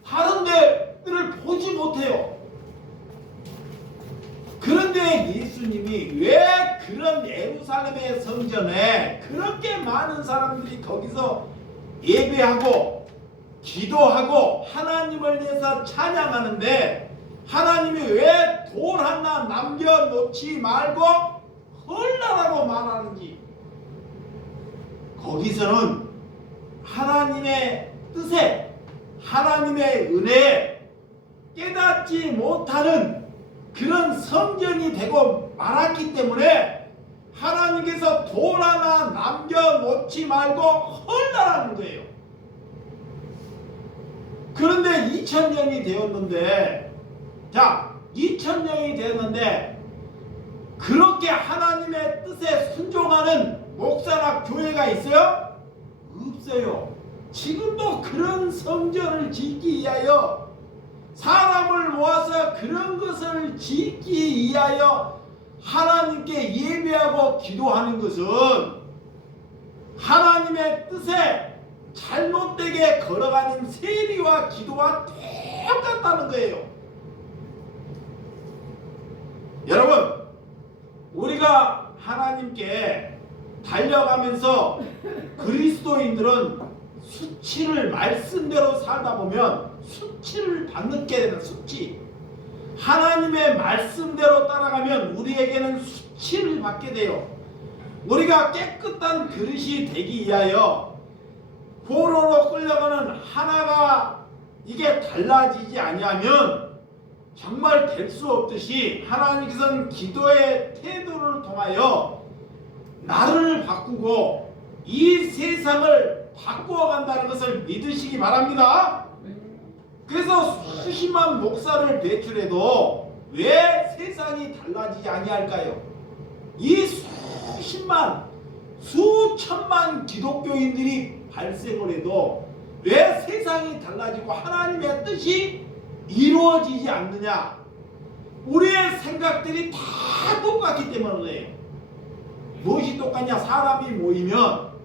다른 데를 보지 못해요. 그런데 예수님이 왜 그런 예루살렘의 성전에 그렇게 많은 사람들이 거기서 예배하고 기도하고 하나님을 위해서 찬양하는데 하나님이 왜 돌 하나 남겨놓지 말고 헐라라고 말하는지, 거기서는 하나님의 뜻에, 하나님의 은혜에 깨닫지 못하는 그런 성전이 되고 말았기 때문에 하나님께서 돌 하나 남겨놓지 말고 헐라라는 거예요. 그런데 2000년이 되었는데, 자, 2000년이 되었는데 그렇게 하나님의 뜻에 순종하는 목사나 교회가 있어요? 없어요. 지금도 그런 성전을 짓기 위하여, 사람을 모아서 그런 것을 짓기 위하여 하나님께 예배하고 기도하는 것은 하나님의 뜻에 잘못되게 걸어가는 세리와 기도와 똑같다는 거예요. 여러분, 우리가 하나님께 달려가면서 그리스도인들은 수치를 말씀대로 살다 보면 수치를 받게 되는 수치, 하나님의 말씀대로 따라가면 우리에게는 수치를 받게 돼요. 우리가 깨끗한 그릇이 되기 위하여 포로로 끌려가는 하나가 이게 달라지지 아니하면 정말 될 수 없듯이 하나님께서는 기도의 태도를 통하여 나를 바꾸고 이 세상을 바꾸어 간다는 것을 믿으시기 바랍니다. 그래서 수십만 목사를 배출해도 왜 세상이 달라지지 아니할까요? 이 수십만, 수천만 기독교인들이 발생을 해도 왜 세상이 달라지고 하나님의 뜻이 이루어지지 않느냐? 우리의 생각들이 다 똑같기 때문에 그래요. 무엇이 똑같냐? 사람이 모이면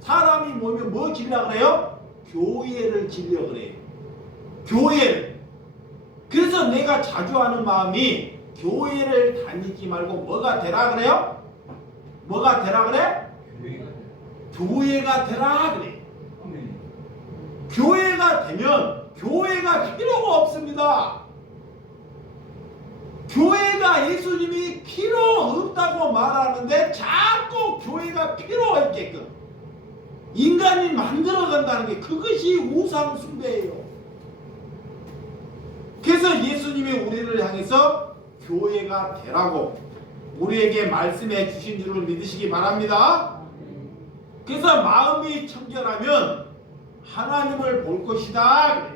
사람이 모이면 뭐 지으려고 그래요? 교회를 지으려고 그래요. 교회를. 그래서 내가 자주 하는 마음이 교회를 다니지 말고 뭐가 되라 그래요? 뭐가 되라 그래? 교회가 되라 그래. 교회가 되면 교회가 필요가 없습니다. 교회가 예수님이 필요 없다고 말하는데 자꾸 교회가 필요가 있게끔 인간이 만들어간다는 게 그것이 우상 숭배예요. 그래서 예수님이 우리를 향해서 교회가 되라고 우리에게 말씀해 주신 줄을 믿으시기 바랍니다. 그래서 마음이 청결하면 하나님을 볼 것이다 그래.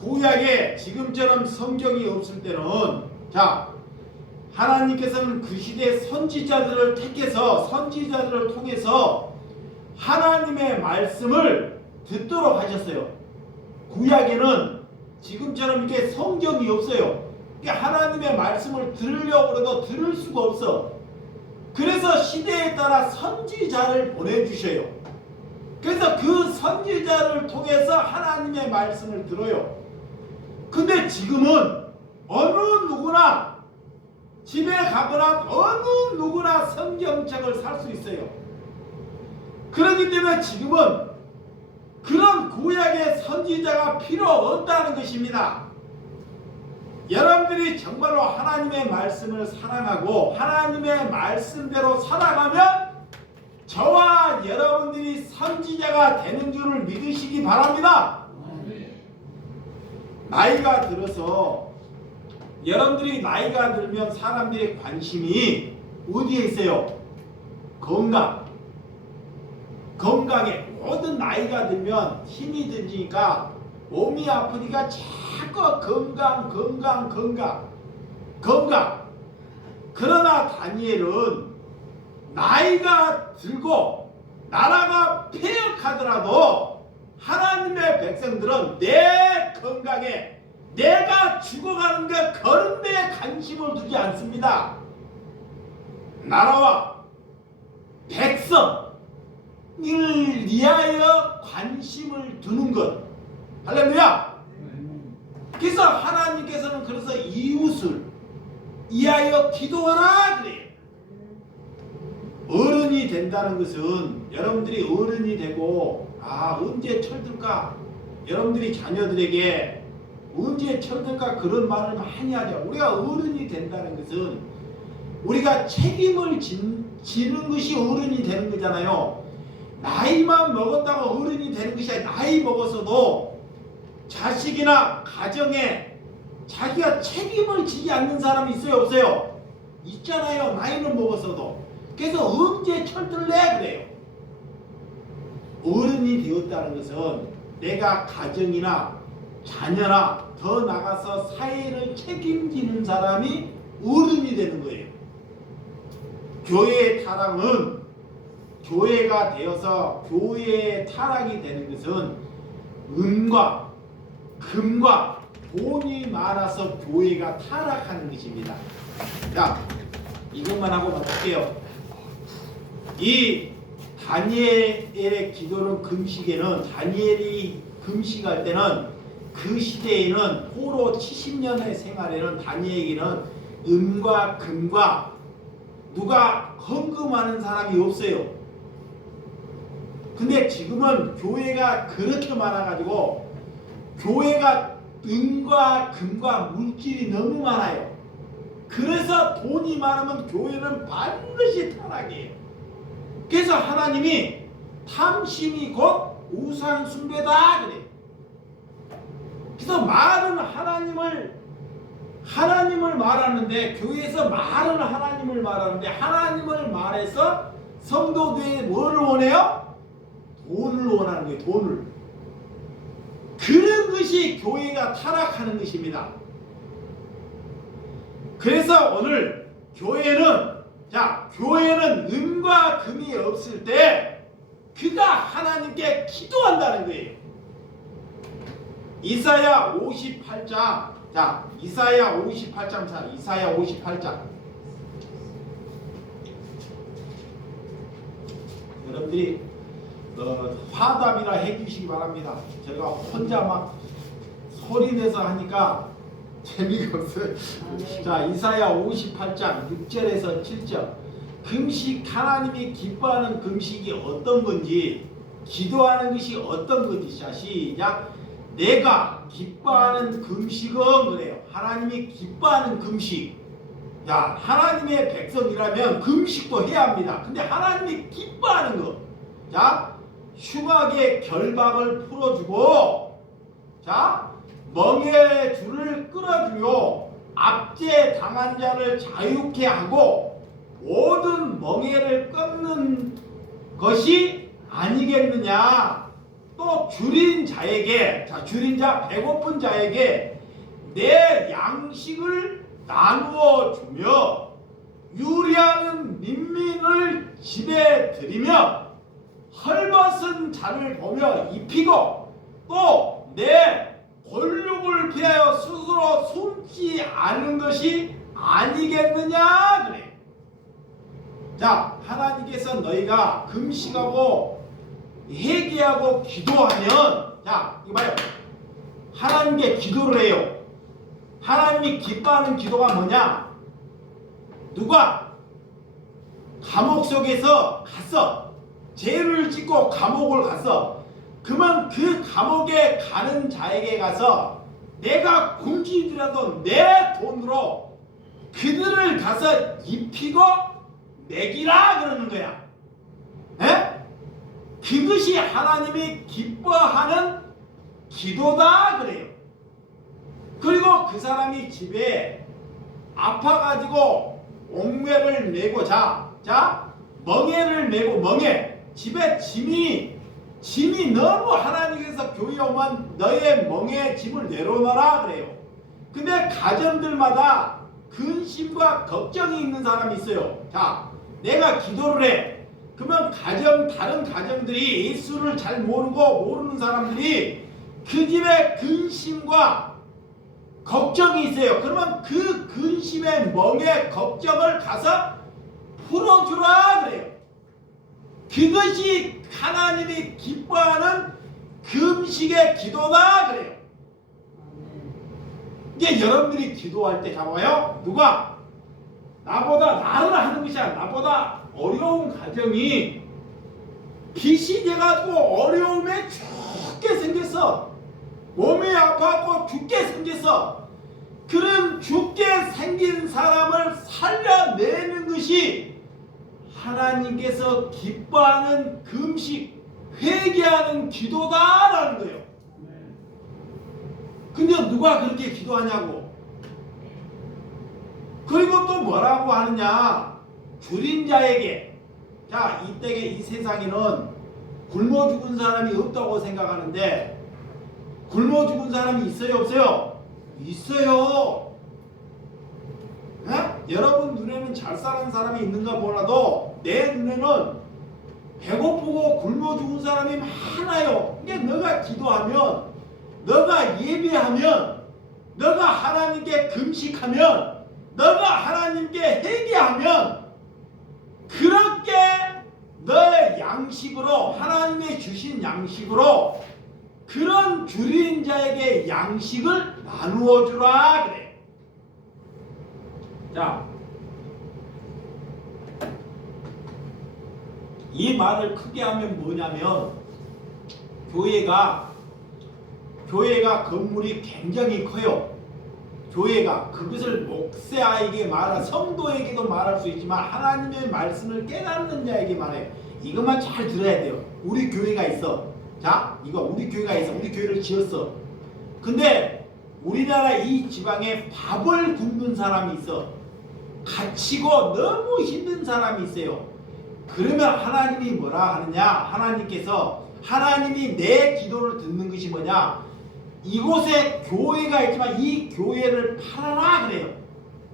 구약에 지금처럼 성경이 없을 때는, 자, 하나님께서는 그 시대에 선지자들을 택해서 선지자들을 통해서 하나님의 말씀을 듣도록 하셨어요. 구약에는 지금처럼 이렇게 성경이 없어요. 그러니까 하나님의 말씀을 들으려고 해도 들을 수가 없어. 그래서 시대에 따라 선지자를 보내주셔요. 그래서 그 선지자를 통해서 하나님의 말씀을 들어요. 근데 지금은 어느 누구나 집에 가거나 어느 누구나 성경책을 살 수 있어요. 그렇기 때문에 지금은 그런 구약의 선지자가 필요 없다는 것입니다. 여러분들이 정말로 하나님의 말씀을 사랑하고 하나님의 말씀대로 살아가면 저와 여러분들이 선지자가 되는 줄을 믿으시기 바랍니다. 나이가 들어서 여러분들이 나이가 들면 사람들의 관심이 어디에 있어요? 건강에. 모든 나이가 들면 힘이 들니까 몸이 아프니까 자꾸 건강. 그러나 다니엘은 나이가 들고 나라가 폐역하더라도 하나님의 백성들은 내 건강에 내가 죽어가는 게 그런 데 관심을 두지 않습니다. 나라와 백성을 위하여 관심을 두는 것. 할렐루야. 그래서 하나님께서는 그래서 이웃을 위하여 기도하라 그래요. 어른이 된다는 것은 여러분들이 어른이 되고 언제 철들까? 여러분들이 자녀들에게 언제 철들까? 그런 말을 많이 하죠. 우리가 어른이 된다는 것은 우리가 책임을 지는 것이 어른이 되는 거잖아요. 나이만 먹었다고 어른이 되는 것이 아니라 나이 먹어서도 자식이나 가정에 자기가 책임을 지지 않는 사람이 있어요, 없어요? 있잖아요. 나이는 먹었어도. 그래서 언제 철들래 그래요. 어른이 되었다는 것은 내가 가정이나 자녀나 더 나가서 사회를 책임지는 사람이 어른이 되는 거예요. 교회의 타락은 교회가 되어서 교회의 타락이 되는 것은 은과 금과 돈이 많아서 교회가 타락하는 것입니다. 자, 이것만 하고 넘어갈게요. 이 다니엘의 기도는 금식에는 다니엘이 금식할 때는 그 시대에는 포로 70년의 생활에는 다니엘에게는 은과 금과 누가 헌금하는 사람이 없어요. 근데 지금은 교회가 그렇게 많아가지고 교회가 은과 금과 물질이 너무 많아요. 그래서 돈이 많으면 교회는 반드시 타락해요. 그래서 하나님이 탐심이 곧 우상 숭배다 그래요. 그래서 말은 하나님을 말하는데 교회에서 말은 하나님을 말하는데 하나님을 말해서 성도들이 뭐를 원해요? 돈을 원하는 거예요. 돈을. 그런 것이 교회가 타락하는 것입니다. 그래서 오늘 교회는 은과 금이 없을 때 그가 하나님께 기도한다는 거예요. 이사야 58장. 자, 이사야 58장 4. 이사야 58장. 여러분들이 화답이라 해주시기 바랍니다. 제가 혼자 막 소리내서 하니까 재미가 없어요. 자, 이사야 58장 6절에서 7절. 금식, 하나님이 기뻐하는 금식이 어떤 건지, 기도하는 것이 어떤 건지. 자, 시작. 내가 기뻐하는 금식은 그래요. 하나님이 기뻐하는 금식. 야, 하나님의 백성이라면 금식도 해야 합니다. 근데 하나님이 기뻐하는 것. 자, 흉악의 결박을 풀어주고, 자, 멍에 줄을 끌어주며 압제 당한 자를 자유케 하고 모든 멍에를 끊는 것이 아니겠느냐. 또 줄인 자에게, 자, 줄인 자, 배고픈 자에게 내 양식을 나누어 주며 유리하는 민민을 집에 들이며 헐벗은 자를 보며 입히고 또 내 권력을 피하여 스스로 숨지 않은 것이 아니겠느냐 그래. 자, 하나님께서 너희가 금식하고 회개하고 기도하면, 자, 이거 봐요. 하나님께 기도를 해요. 하나님이 기뻐하는 기도가 뭐냐? 누가 감옥 속에서 갔어. 죄를 짓고 감옥을 갔어. 그러면 그 감옥에 가는 자에게 가서 내가 굶주리더라도 내 돈으로 그들을 가서 입히고 먹이라 그러는 거야. 에? 그것이 하나님이 기뻐하는 기도다 그래요. 그리고 그 사람이 집에 아파가지고 옥매를 메고 자 멍에를 메고 멍에 집에 짐이 너무 하나님께서 교회 오면 너의 멍에 짐을 내려놓아라 그래요. 근데 가정들마다 근심과 걱정이 있는 사람이 있어요. 자, 내가 기도를 해. 그러면 다른 가정들이 예수를 잘 모르는 사람들이 그 집에 근심과 걱정이 있어요. 그러면 그 근심의 멍에 걱정을 가서 풀어주라 그래요. 그것이 하나님이 기뻐하는 금식의 기도다 그래요. 이게 여러분들이 기도할 때 잡아요. 누가? 나보다 나를 하는 것이 아니라 나보다 어려운 가정이 빚이 돼가지고 어려움에 죽게 생겼어. 몸이 아파갖고 죽게 생겼어. 그런 죽게 생긴 사람을 살려내는 것이 하나님께서 기뻐하는 금식, 회개하는 기도다라는 거예요. 근데 누가 그렇게 기도하냐고. 그리고 또 뭐라고 하느냐. 줄인 자에게. 자, 이때에 이 세상에는 굶어 죽은 사람이 없다고 생각하는데 굶어 죽은 사람이 있어요 없어요? 있어요. 네? 여러분 눈에는 잘 사는 사람이 있는가 몰라도 내 눈에는 배고프고 굶어 죽은 사람이 많아요. 근데 너가 기도하면, 너가 예배하면, 너가 하나님께 금식하면, 너가 하나님께 회개하면 그렇게 너의 양식으로, 하나님의 주신 양식으로 그런 줄인 자에게 양식을 나누어 주라 그래. 자, 이 말을 크게 하면 뭐냐면 교회가 건물이 굉장히 커요. 교회가 그것을 목사에게 말하, 성도에게도 말할 수 있지만 하나님의 말씀을 깨닫는 자에게 말해요. 이것만 잘 들어야 돼요. 우리 교회가 있어. 자, 이거 우리 교회가 있어. 우리 교회를 지었어. 근데 우리나라 이 지방에 밥을 굶는 사람이 있어. 갇히고 너무 힘든 사람이 있어요. 그러면 하나님이 뭐라 하느냐? 하나님께서, 하나님이 내 기도를 듣는 것이 뭐냐? 이곳에 교회가 있지만 이 교회를 팔아라 그래요.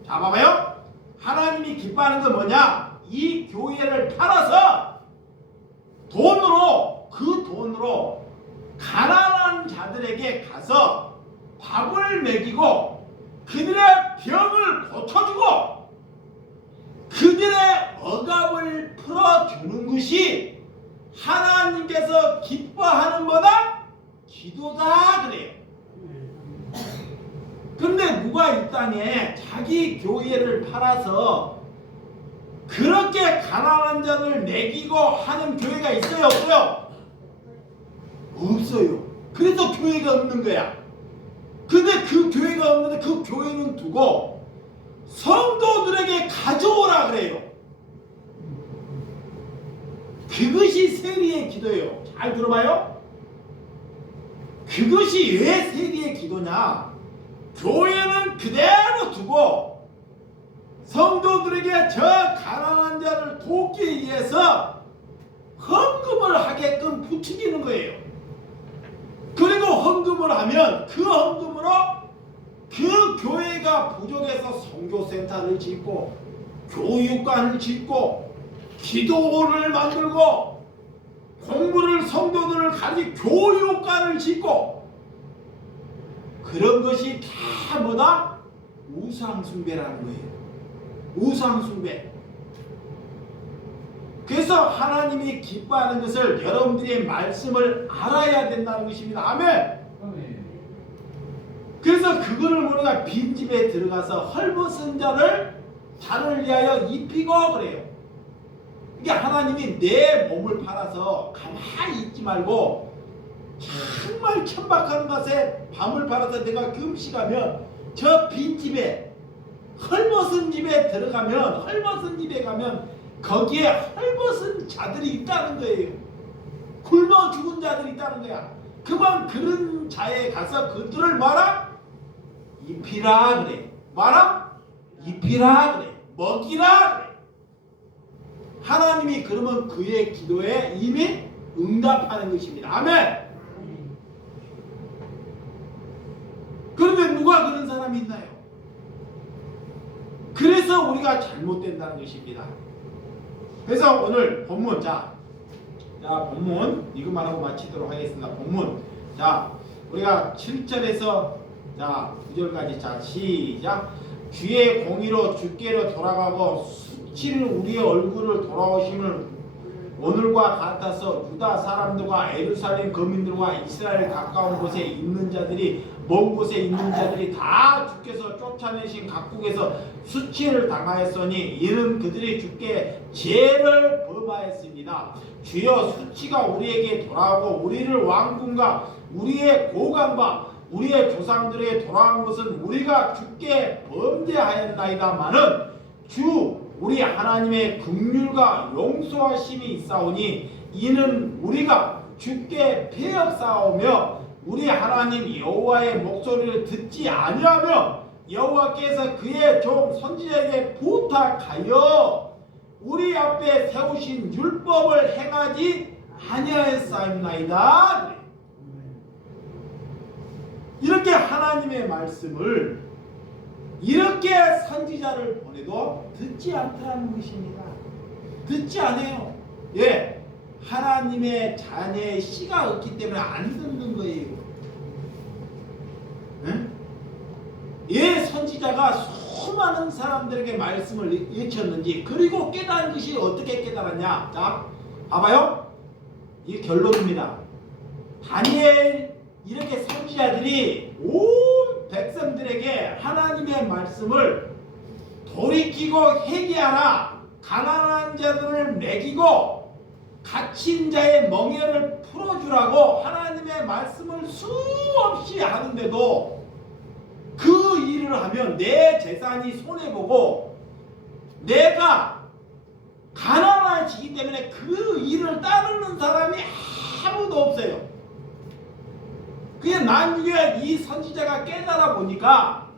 자, 봐봐요. 하나님이 기뻐하는 건 뭐냐? 이 교회를 팔아서 돈으로, 그 돈으로 가난한 자들에게 가서 밥을 먹이고 그들의 병을 고쳐주고 그들의 억압을 풀어주는 것이 하나님께서 기뻐하는 거다? 기도다 그래요. 근데 누가 이 땅에 자기 교회를 팔아서 그렇게 가난한 자를 먹이고 하는 교회가 있어요 없어요? 없어요. 그래서 교회가 없는 거야. 근데 그 교회가 없는데 그 교회는 두고 성도들에게 가져오라 그래요. 그것이 세리의 기도예요. 잘 들어봐요. 그것이 왜 세리의 기도냐? 교회는 그대로 두고 성도들에게 저 가난한 자를 돕기 위해서 헌금을 하게끔 부추기는 거예요. 그리고 헌금을 하면 그 헌금으로 그 교회가 부족해서 선교센터를 짓고 교육관을 짓고 기도를 만들고 공부를 성도들을 가르치 교육관을 짓고 그런 것이 다 뭐다? 우상숭배라는 거예요. 우상숭배. 그래서 하나님이 기뻐하는 것을 여러분들의 말씀을 알아야 된다는 것입니다. 아멘. 그래서 그거를 우리가 빈집에 들어가서 헐벗은 자를 단을 위하여 입히고 그래요. 이게 하나님이 내 몸을 팔아서 가만히 있지 말고 정말 천박한 것에 밤을 팔아서 내가 금식하면 저 빈집에 헐벗은 집에 들어가면, 헐벗은 집에 가면 거기에 헐벗은 자들이 있다는 거예요. 굶어 죽은 자들이 있다는 거야. 그만 그런 자에 가서 그들을 뭐라? 입히라 그래. 뭐라? 입히라 그래. 먹이라 그래. 하나님이 그러면 그의 기도에 이미 응답하는 것입니다. 아멘. 그런데 누가 그런 사람이 있나요? 그래서 우리가 잘못된다는 것입니다. 그래서 오늘 본문, 자 본문 이것만 하고 마치도록 하겠습니다. 본문, 자 우리가 7절에서 자 9절까지 자 시작. 주의 공의로 주께로 돌아가고 수치를 우리의 얼굴을 돌아오심을 오늘과 같아서 유다 사람들과 예루살렘 거민들과 이스라엘 가까운 곳에 있는 자들이, 먼 곳에 있는 자들이 다 주께서 쫓아내신 각국에서 수치를 당하였으니 이는 그들이 주께 죄를 범하였습니다. 주여 수치가 우리에게 돌아오고 우리를 왕궁과 우리의 고관과 우리의 조상들에게 돌아온 것은 우리가 주께 범죄하였나이다마는 주 우리 하나님의 긍휼과 용서하심이 있사오니 이는 우리가 주께 배역사오며 우리 하나님 여호와의 목소리를 듣지 아니하며 여호와께서 그의 종 선지자에게 부탁하여 우리 앞에 세우신 율법을 행하지 아니하였사옵나이다. 이렇게 하나님의 말씀을 이렇게 선지자를 보내도 듣지 않더라는 것입니다. 듣지 않아요. 예, 하나님의 자녀의 씨가 없기 때문에 안 듣는 거예요. 예? 예, 선지자가 수많은 사람들에게 말씀을 외쳤는지 그리고 깨달은 것이 어떻게 깨달았냐? 자, 봐봐요. 이게 결론입니다. 다니엘 이렇게 선지자들이 온 백성들에게 하나님의 말씀을 돌이키고 회개하라, 가난한 자들을 먹이고 갇힌 자의 멍에를 풀어주라고 하나님의 말씀을 수없이 하는데도 그 일을 하면 내 재산이 손해보고 내가 가난해지기 때문에 그 일을 따르는 사람이 아무도 없어요. 그게 나중에 이 선지자가 깨달아 보니까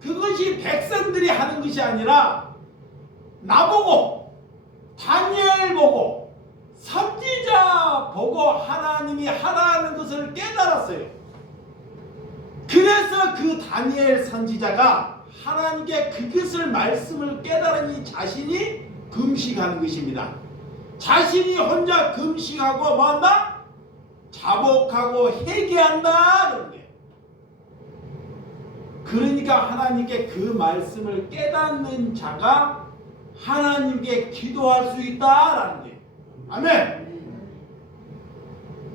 그것이 백성들이 하는 것이 아니라 나보고 다니엘 보고 선지자 보고 하나님이 하라는 것을 깨달았어요. 그래서 그 다니엘 선지자가 하나님께 그것을 말씀을 깨달으니 자신이 금식하는 것입니다. 자신이 혼자 금식하고 뭐한다? 자복하고 회개한다 그런 거예요. 그러니까 하나님께 그 말씀을 깨닫는 자가 하나님께 기도할 수 있다라는 거예요. 아멘.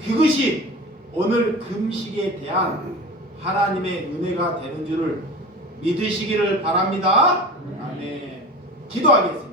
그것이 오늘 금식에 대한 하나님의 은혜가 되는 줄을 믿으시기를 바랍니다. 아멘. 기도하겠습니다.